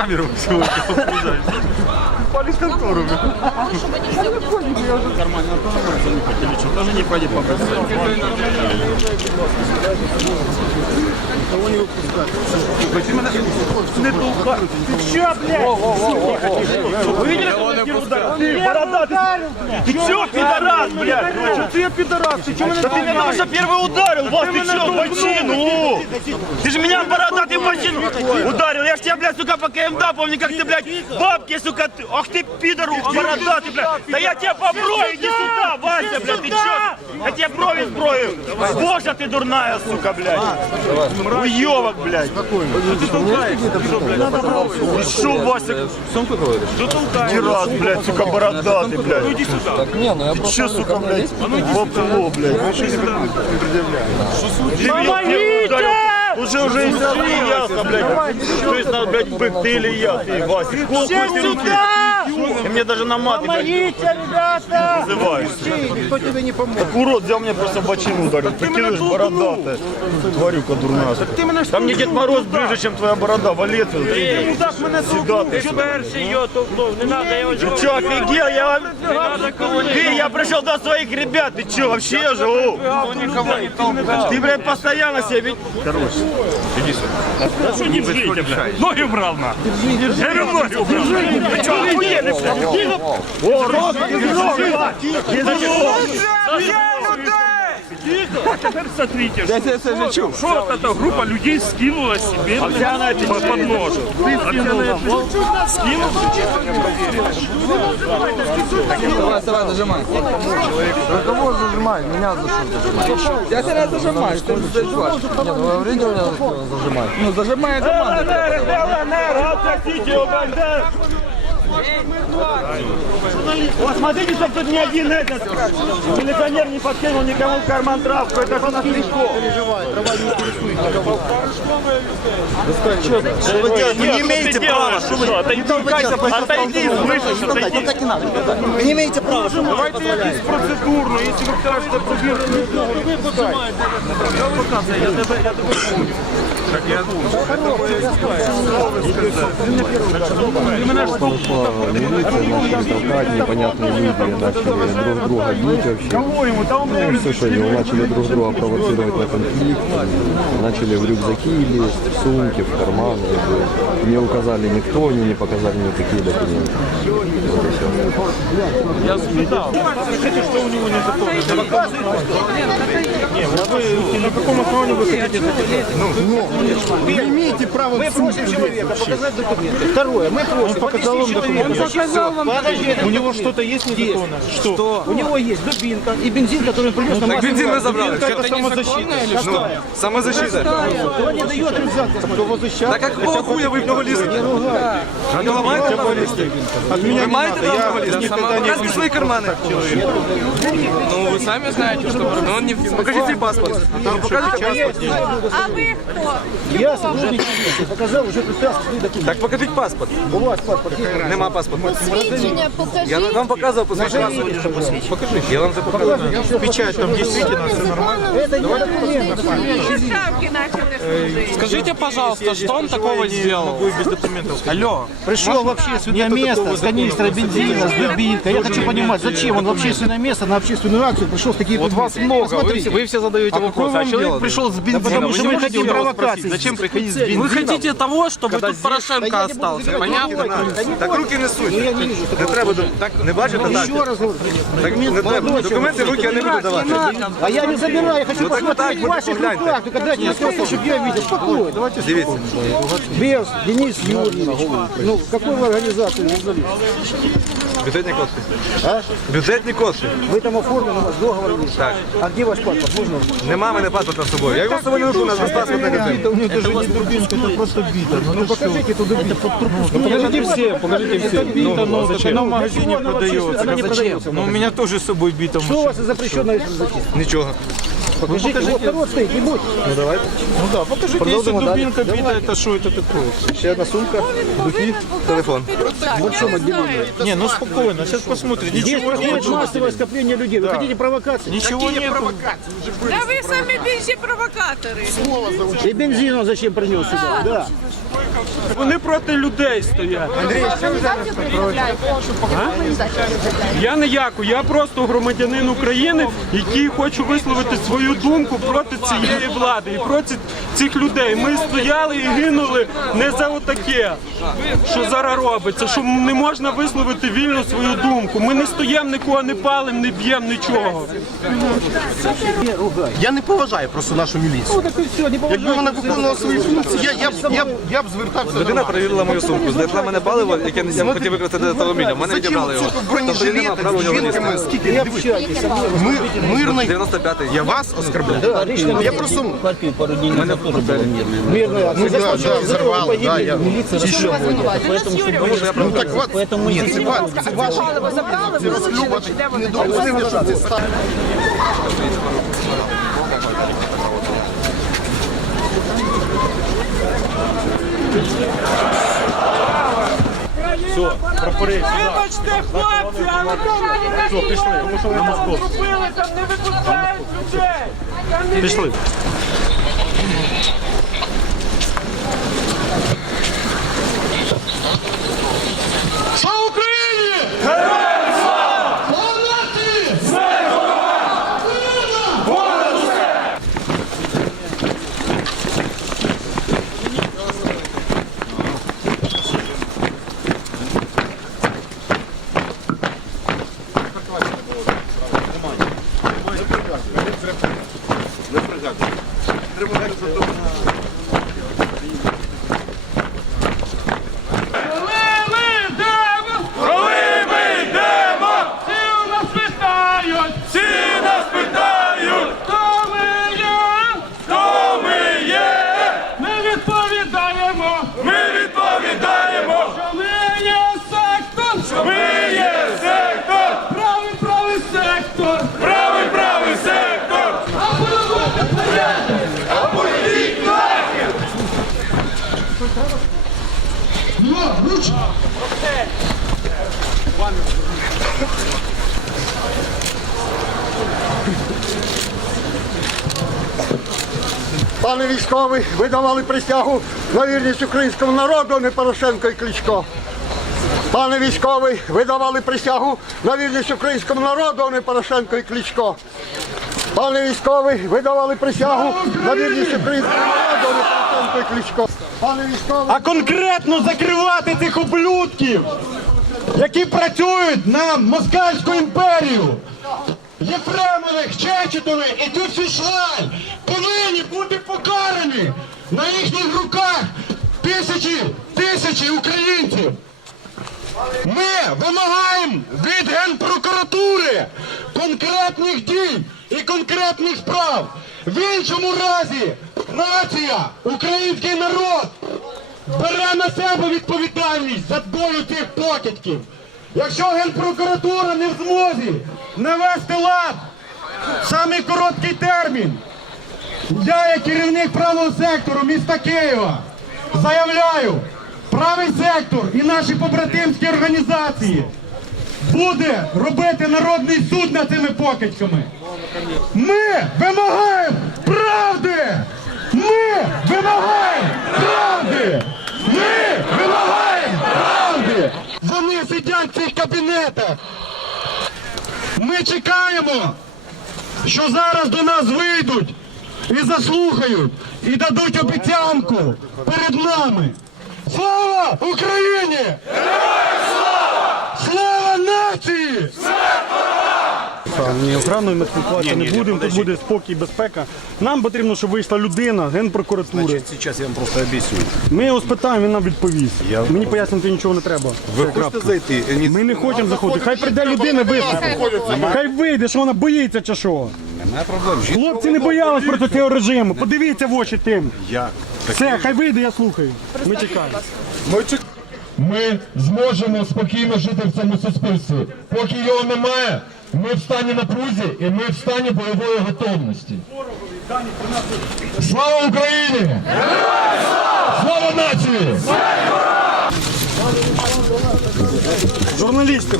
камеру сегодня приезжаешь. Пали в контору, блин. Тоже не пойдет по Не толкай. Ты чё, пидорас, блядь? А что ты пидорас? Ты что меня Ты меня толкаешь? уже первый ударил, вот ты, чё, бочину? Ты же меня бородатый бочину ударил. Я ж тебя, блядь, сука, по КМДА помню, как ты, блядь, бабки, сука, ты. Ах ты, пидору, бородатый, блядь. Да я тебя поброю, иди сюда, Вася, блядь, ты чё? Я тебе брови сброю. Боже, ты дурная, сука, блядь. Уёбок, блядь. Что ты толкаешься? Ты что, блядь? Ты шо, Вася? Что толкаешь? Раз, блядь, сука, бородатый, блядь. Ну иди сюда. Ты чё, сука, блядь? А ну иди сюда. Попло, блядь. Ну иди сюда. Ты меня первый ударил. Уже уже и сразу и ясно, блядь. То есть надо, блядь, бык, ты или я, ты, Вася. Сколько ты руки? Ты мне даже на маты, блядь, называешься. Так урод взял меня просто в бочину ударил. ты меня Прикидываешь, толкнул. бородатая. Тварюка дурная. Так ти мене Да мне Дед штовхнув. Мороз мудак. ближе, чем твоя борода, валет. Ти мудак мене толкнув. Ти Чого ти Перший його толкнув, не треба його Ты чё, офигел? Я, придвигав надо до людей? Ты, я пришел до своих ребят. Ты чё, вообще Я тебе живу? придвигав до людей. Ти мене толкнув. Ты, блядь, постоянно себе ведь... Що не жите, бля? Ноги брав на. Я говорю, ноги убрав. Ви чого охуєли, бля? О, рот, Тихо! А теперь смотрите, что, что вот эта группа людей скинула себе а вся на этой под ножом. А вся на этой- Скинула? ЛНР, ЛНР, отсосите его, бандер! Вот смотрите, чтобы тут ни один этот милиционер не подкинул никому в карман травку, это же у нас легко. Что вы делаете? Вы не имеете права. Отойди, слышишь, отойди. Вы не имеете права. Давайте якісь процедурно, якщо ви кажете пробір. Ну ви поджимаєте. Я показую, я тебе, я тебе Ти мене штовхнув. Кого ему? Там, блядь, Слушай, начали друг друга провоцировать на конфликт, начали в рюкзаки лезть, в сумки, в карманы. Не указали никто, они не показали никакие документы. Мы просим человека показать документы. Второе, мы просим подвести человека. Подожди, у него что-то есть? Есть. Что? У него есть дубинка и бензин, который он принес на массу. Бензин вы забрали, Это самозащита. Ну, Какая? самозащита. Кто не дает рюкзак? Самозащита. Так какого хуя ви в нього лізете? Ви не ламаєте право лізти? Ви маєте право в нього лізти? Показуйте свої кармани. Покажіть свій паспорт. Ви покажете паспорт? А ви хто? Я сотрудник показал уже приказ свои документы. Так покажіть паспорт. У вас паспорт есть? Нема паспорта. Назови. Я вам показував посвідчення. Назовитесь, пожалуйста. Покажіть, я вам вже показував. Печать там действительно все нормально? Это не документ, настоящий лист. Шапки начали служити. Пришел в общественное место с канистрой бензина, с дубинкой. Я хочу понимать, зачем он в общественное место, на общественную акцию пришел с такими Вот вас много, вы, Посмотрите. все- вы все задаете А вопросы, какое а вам человек дело? пришел с бензином, потому вы что не вы можете у него хотите спросить, провокации зачем приходить с Вы бензином? хотите того, чтобы Когда тут здесь- Порошенко Да я не буду остался, забирать, понятно? не бойтесь. Да не Так бойтесь. руки не суть. Ну я не вижу, что Не треба, до- не бачите так? Еще раз говорю. Так не треба. Документи в руки я не буду давати. А я не забираю, я хочу Ну так посмотреть отак, в ваших погляньте. руках. Только дайте мне стопочек, я видел. Спокойно, давайте Дивіться. Без Денис Юрьевич. Ну, в какой вы организации? Бюджетні кошти. Бюджетні кошти. Вы там оформлены, у вас договор есть. Так. А где ваш паспорт? Можно? Нема мене паспорта з собою. Я його з собою не ношу, у нас без паспорта людини. Это у них даже не дубинка, это просто бита. Ну, покажите эту бита. Ну покажите все, покажите все. Ну, ну, а зачем? Ну, у меня тоже с собой бита. Что у вас запрещено? запрещенное? Нічого. Покажите, вот стоит, не бойтесь. Ну давайте. Продовжимо далі. Ще одна сумка, духи, телефон. Не, ну спокойно, сейчас посмотрим. Ничего нет. Скопление людей, вы хотите провокации? Ничего нет. Да ви самі більші провокатори. И бензину зачем приносите? Що це взагалі за що? Вони проти людей стоять. Андрій, Я не яку, я просто громадянин України, який хочу висловити свою думку проти цієї влади і проти цих людей. Ми стояли і гинули не за отаке, що зараз робиться, що не можна висловити вільно свою думку. Ми не стоїмо, нікого не палимо, не б'ємо нічого. Я не поважаю просто нашу міліцію. Якби вона виконувала свої функції, я, я, б- я, б- я б звертався до Людина перевірила мою сумку, знайшла мене паливо, яке я хотів використати до автомобіля. В мене відібрали його. Тобто він не мав права в нього лізти. Скільки не дивись. Ми, мирний. 95-й. Я вас оскорбляю. Я просто У мене в портфелі. понимаю, да, взорвал, да, я. Що вас звинувачують? Тому що я Ну провокатор. так от, ні, це, ва- це ваші це розхлюбати і не допустити, щоб це Все, прапори сюди. За колоною Все, пішли. На московську. Пішли. Не пригадую. Треба буде Коли ми йдемо, всі нас питають, всі нас питають, хто ми є, хто ми є. Ми відповідаємо, ми відповідаємо, що ми є сектор, що ми є сектор, правий правий сектор, правий правий сектор. А полюбити порядок, а полюбити нахер. Пане військовий, ви давали присягу на вірність українському народу, не Порошенко і Кличко. Пане військовий, ви давали присягу на вірність українському народу, не Порошенко і Кличко. Пане військовий, ви давали присягу на вірність українському народу, не Порошенко і Кличко. Пане військовий, А конкретно закривати цих ублюдків, які працюють на москальську імперію. Єфремових, Чечетових і ту всю шваль повинні бути покарані на їхніх руках тисячі, тисячі українців. Ми вимагаємо від Генпрокуратури конкретних дій і конкретних справ. В іншому разі нація, український народ бере на себе відповідальність за долю цих покидьків. Якщо Генпрокуратура не в змозі навести лад в самий короткий термін, я, керівник правого сектору міста Києва, заявляю, правий сектор і наші побратимські організації буде робити народний суд над цими покидьками. Ми вимагаємо правди! Ми вимагаємо правди! Ми вимагаємо правди! Вони сидять в цих кабінетах. Ми чекаємо, що зараз до нас вийдуть і заслухають, і дадуть обіцянку перед нами. Слава Україні! Героям слава! Ні, ні, ні, подожди. Буде спокій, безпека. Нам потрібно, щоб вийшла людина, генпрокуратури. Значить, зараз я вам просто об'ясню. Ми його спитаємо, він нам відповість. Мені пояснити нічого не треба. Ви хочете зайти? Ні, Хай прийде людина, вийде. Хай вийде, що вона боїться чи що. Немає проблем. Хлопці не боялись проти цього режиму. Подивіться в очі тим. Я. Все, хай вийде, я слухаю. Не чекаю ми зможемо спокійно жити в цьому суспільстві. Поки його немає, ми в стані напрузі і ми в стані бойової готовності. Слава Україні! Слава нації! Журналисты,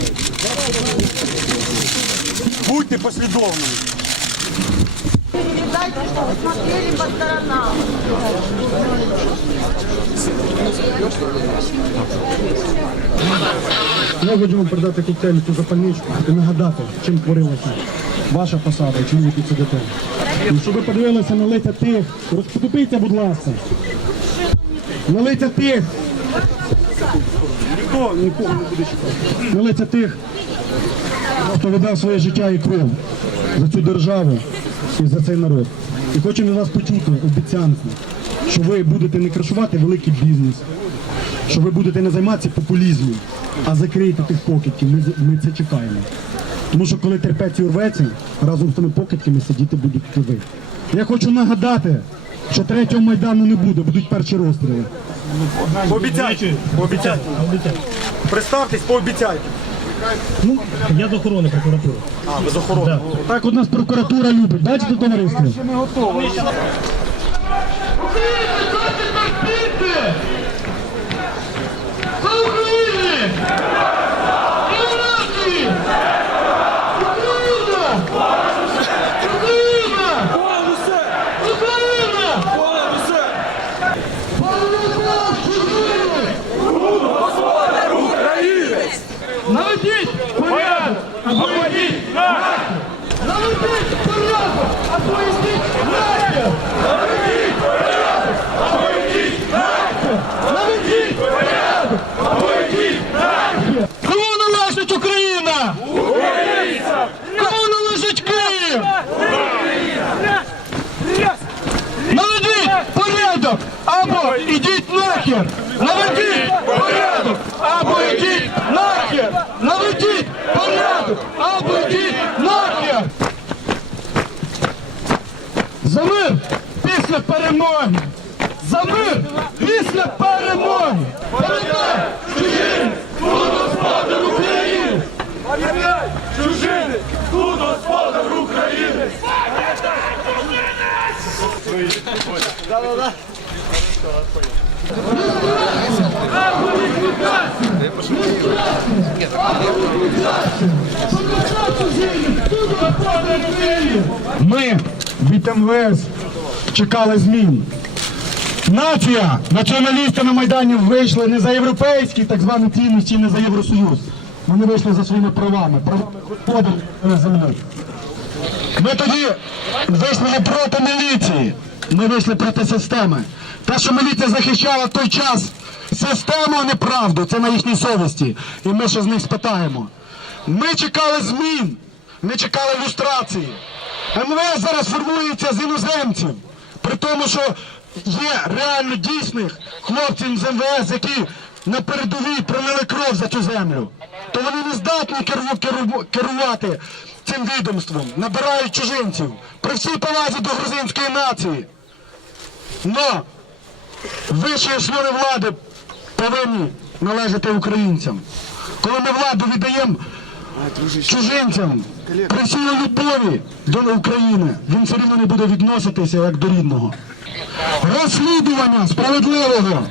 будьте последовными. Передайте, чтобы смотрели по сторонам. Ми хочемо передати коктейль ту запальничку і нагадати, чим творилася ваша посада, чим ви тут. Щоб ви подивилися на лиця тих, розподобіться, будь ласка. На лиця тих. Ніхто нікого не буде чіпати. На лиця тих, хто віддав своє життя і кров за цю державу і за цей народ. І хочемо від вас почути обіцянку, що ви будете не кришувати великий бізнес, що ви будете не займатися популізмом, а закрийте тих покидьків. Ми, ми це чекаємо. Тому що коли терпець урветься, разом з тими покидьками сидіти будуть ви. Я хочу нагадати, що третього майдану не буде, будуть перші розстріли. Пообіцяйте, пообіцяйте. Представтесь, пообіцяйте. Я з охорони прокуратури. А, без охорони. Так от нас прокуратура любить. Бачите, товариство? Наведіть порядок! Або йдіть нахер! Наведіть порядок! Або йдіть нахер! Наведіть порядок! Або йдіть нахер! Наведіть порядок! Або йдіть нахер! Кому належить Україна? Україна! Кому належить Київ? Наведіть порядок! Або йдіть нахер! Наведіть порядок! Або йдіть нахер! Наведіть порядок! Або йдіть нахер! За мир після перемоги! За мир після перемоги! Пам'ятай, тут господар України! Пам'ятай, чужин, тут господар України! Ми від МВС чекали змін. Нація, націоналісти на Майдані вийшли не за європейські так звані цінності, не за Євросоюз. Вони вийшли за своїми правами, правами господаря землі. Ми тоді вийшли не проти міліції, ми вийшли проти системи. Те, що міліція захищала в той час систему, а не правду, це на їхній совісті. І ми ще з них спитаємо. Ми чекали змін, ми чекали люстрації. МВС зараз формується з іноземців, при тому, що є реально дійсних хлопців з МВС, які на передовій пролили кров за цю землю. То вони не здатні керу- керу- керувати цим відомством, набирають чужинців при всій повазі до грузинської нації. Но вищі ешелони влади повинні належати українцям. Коли ми владу віддаємо чужинцям при всій любові до України, він все рівно не буде відноситися як до рідного. Розслідування справедливого.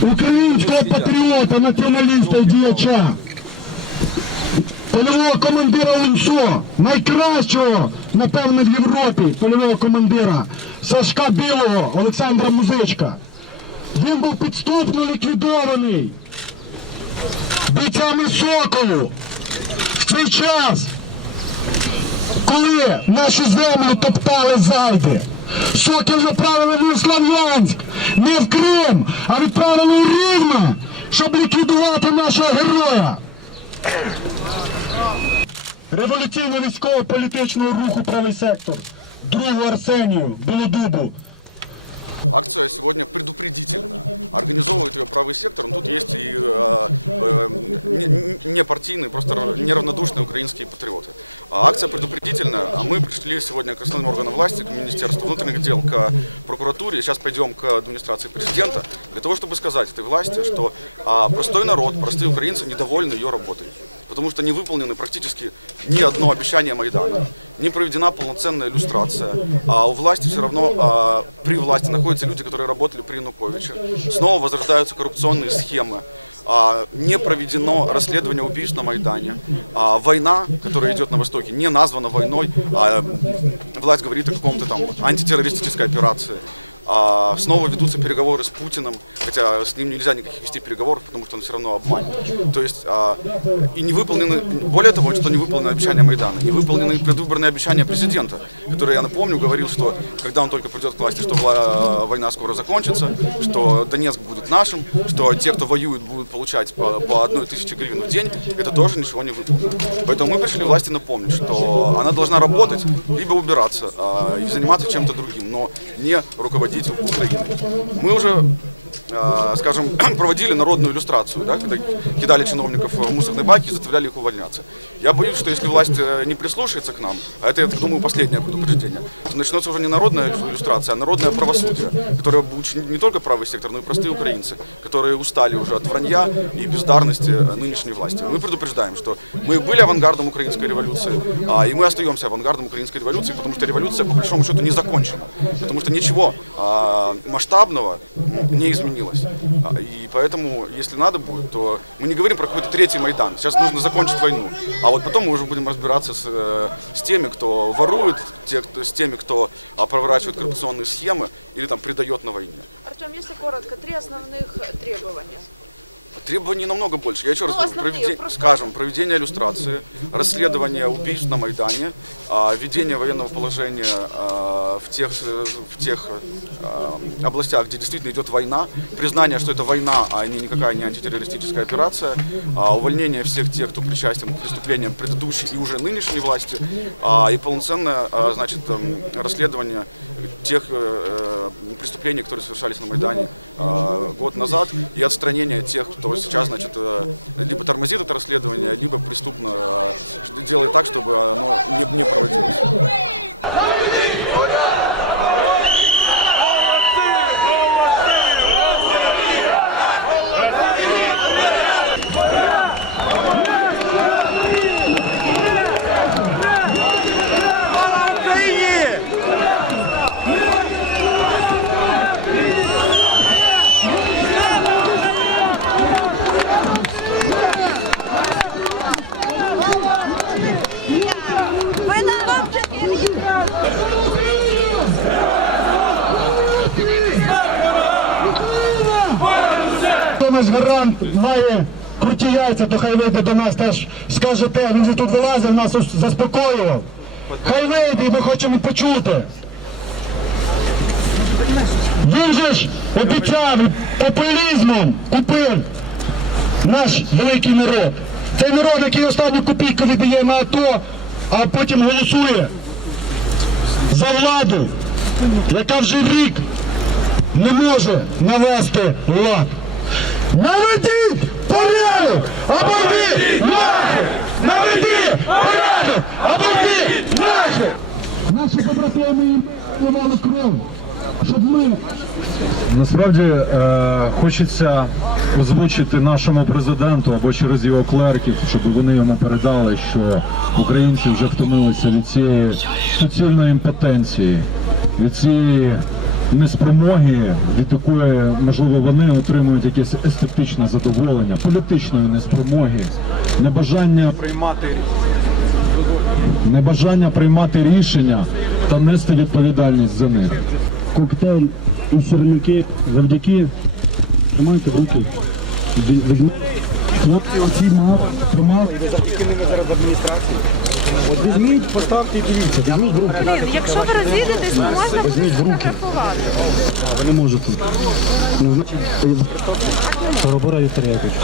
Українського патріота, націоналіста і діяча. Польового командира УНСО, найкращого, напевно, в Європі польового командира Сашка Білого, Олександра Музичка. Він був підступно ліквідований бійцями Соколу в цей час, коли нашу землю топтали зайди. Сокіл направили не в Слов'янськ, не в Крим, а відправили у Рівне, щоб ліквідувати нашого героя. Революційно-військово-політичного руху правий сектор, другу Арсенію, Білодубу, Акция сегодня предупредительная. Организовывает ее правый сектор, но тут есть и э, э, не, не партийные, просто неравнодушные украинские патриоты. А акция предупредительная, а мы пришли сегодня к основным органам власти, к Министерству внутренних дел, к прокуратуре, сейчас пойдем к администрации президента, для того, чтобы сказать этой власти, что а, простой народ, простые украинцы недовольны ее работой. Потому что не выполнены практически ни одно обещание Майдана, не проведена полноценная иллюстрация, а у власти все равно, а, при власти находятся люди, которые работали при Януковиче. Снова возрождаются коррупционные схемы. А, не проведено расследование убийств на Майдане. А, война, которая идет на Востоке, не названа войной, а власть говорит о каком-то там антитеррористической операции. А, снова ведутся переговоры с Путиным, хотя с ним нельзя никаких вести переговоров, потому что он все равно обманет. То есть а, и не выполнены, более того, что не выполнены обещания Майдана, не выполнены предвыборные обещания президента, который, я напомню, говорил, что когда он только придет к власти, что вла- война скоро закончится, что Донецк будет нашим, что те, кто воюет, будут получать по, по одной тысяче гривен в день, это тоже ничего не выполнено. Поэтому мы пришли власти напомнить, что она должна работать, либо убираться а, и заниматься чем-то другим, но не руководить Украиной. Мы уже а, скажем, проводили народную иллюстрацию, да, когда кидали чиновников в мусорные баки и заставляли их увольняться. Я боюсь, что если власть э, не прислушается к нам, а это, я так думаю, последнее предупреждение, то начнется уже не народная иллюстрация, а народное правосудие, которое будет не только правый сектор, но и простые украинцы, которые устали уже от вранья и бездарности э, нынешней власти. Мы предупреждаем, что мы были авангардом украинской революции, а, и мы остаемся авангардом украинской революции, потому что революция, по большому счету, не закончена. Потому что ничего а, масштабного не изменилось. А, И поэтому, если надо будет, то мы не говорим про какой-то третий Майдан. Сейчас нужно закончить войну. А вот потом мы уже будем разбираться с, э, с теми, кто ворует, те, кто, с теми, кто а, проворачивает коррупционные схемы или там предает на войне. Артем, если коротко, три основных требования. Требований намного больше. Я еще раз Ну, говорю, основные, проведе- просто- скажем, проведение иллюстрации, расследование убийств на Майдане, а, введение военного положения а, в тех, в тех а, областях, где действительно идет война, признание, что это война, а не никакая не антитеррористическая операция, увольнение всех тех, кто причастен к преступлениям предыдущей и уже нынешней власти, и полноценное значит, эм, расследование тех э, э, преступлений, которые совершались на Майдане э, год назад, и отстранение тех, кто сейчас, значит, э, либо тормозит это расследование, либо преступно э, делает так, чтобы оно не, не проводилось. Нас заспокоював. Хай вийде, ми хочемо почути. Він же ж обіцяв популізмом купив наш великий народ. Цей народ, який останню копійку віддає на АТО, а потім голосує за владу, яка вже рік не може навести лад. Наведіть порядок! Або ви нахер! Наведіть порядок! Ви нахер! Насправді е, хочеться озвучити нашому президенту або через його клерків, щоб вони йому передали, що українці вже втомилися від цієї суцільної імпотенції, від цієї неспромоги, від якої, можливо, вони отримують якесь естетичне задоволення, політичної неспромоги, небажання приймати небажання приймати рішення та нести відповідальність за них. Коктейль і сірники завдяки тримайте руки. Хлопці оці мав, тримав. От візьміть, поставте і дивіться, візьміть в руки. Блін, якщо ви розійдетесь, то можна Візьміть в руки. Ви не можете. Ну, значить, Робора Вікторія Якович.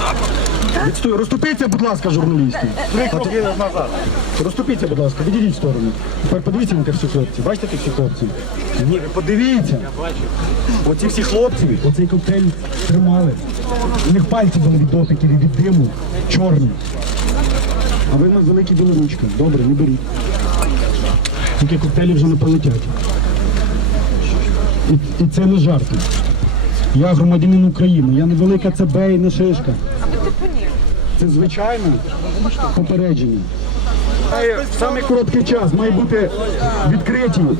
Відстой, розступіться, будь ласка, журналісти. Три кроки назад. Розступіться, будь ласка, відійдіть в сторону. Тепер подивіться на тих всіх хлопців. Бачите тих всіх хлопців? Ні, подивіться. Оці всі хлопці, оцей коктейль тримали. У них пальці були від дотиків і від диму чорні. А ви в нас великий білоручка. Добре, не беріть. Тільки коктейлі вже не полетять. І, і це не жарти. Я громадянин України, я не велика ЦБ і не шишка. Це звичайне попередження. В самий короткий час має бути відкриті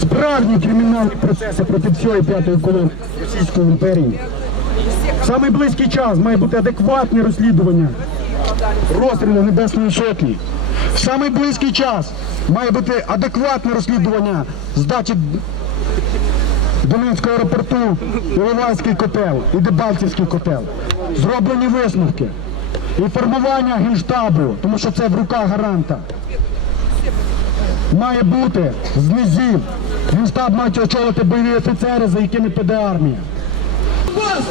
справжні кримінальні процеси проти всієї п'ятої колони Російської імперії. В самий близький час має бути адекватне розслідування розстрілу Небесної Сотні. В самий близький час має бути адекватне розслідування здачі Донецького аеропорту, Іловайський котел і Дебальцівський котел. Зроблені висновки. І формування генштабу, тому що це в руках гаранта. Має бути з низів. Генштаб мають очолити бойові офіцери, за якими піде армія. Вас,